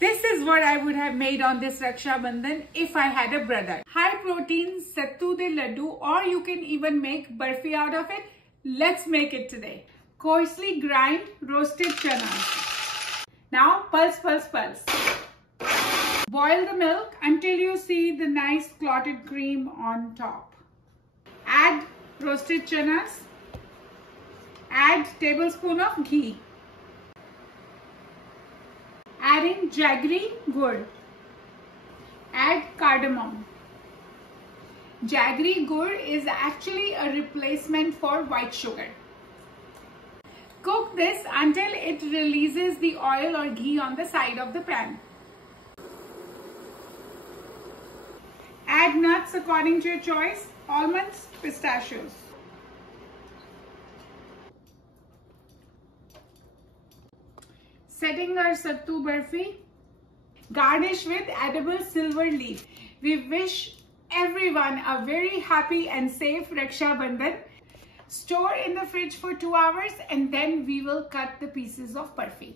This is what I would have made on this Raksha Bandhan if I had a brother. High protein Sattu Di Laddu, or you can even make Barfi out of it. Let's make it today. Coarsely grind roasted chanas. Now pulse, pulse, pulse. Boil the milk until you see the nice clotted cream on top. Add roasted chanas. Add tablespoon of ghee. Adding jaggery gur. Add cardamom. Jaggery gur is actually a replacement for white sugar. Cook this until it releases the oil or ghee on the side of the pan. Add nuts according to your choice, almonds, pistachios. Setting our Sattu Burfi. Garnish with edible silver leaf. We wish everyone a very happy and safe Raksha Bandhan. Store in the fridge for 2 hours and then we will cut the pieces of Barfi.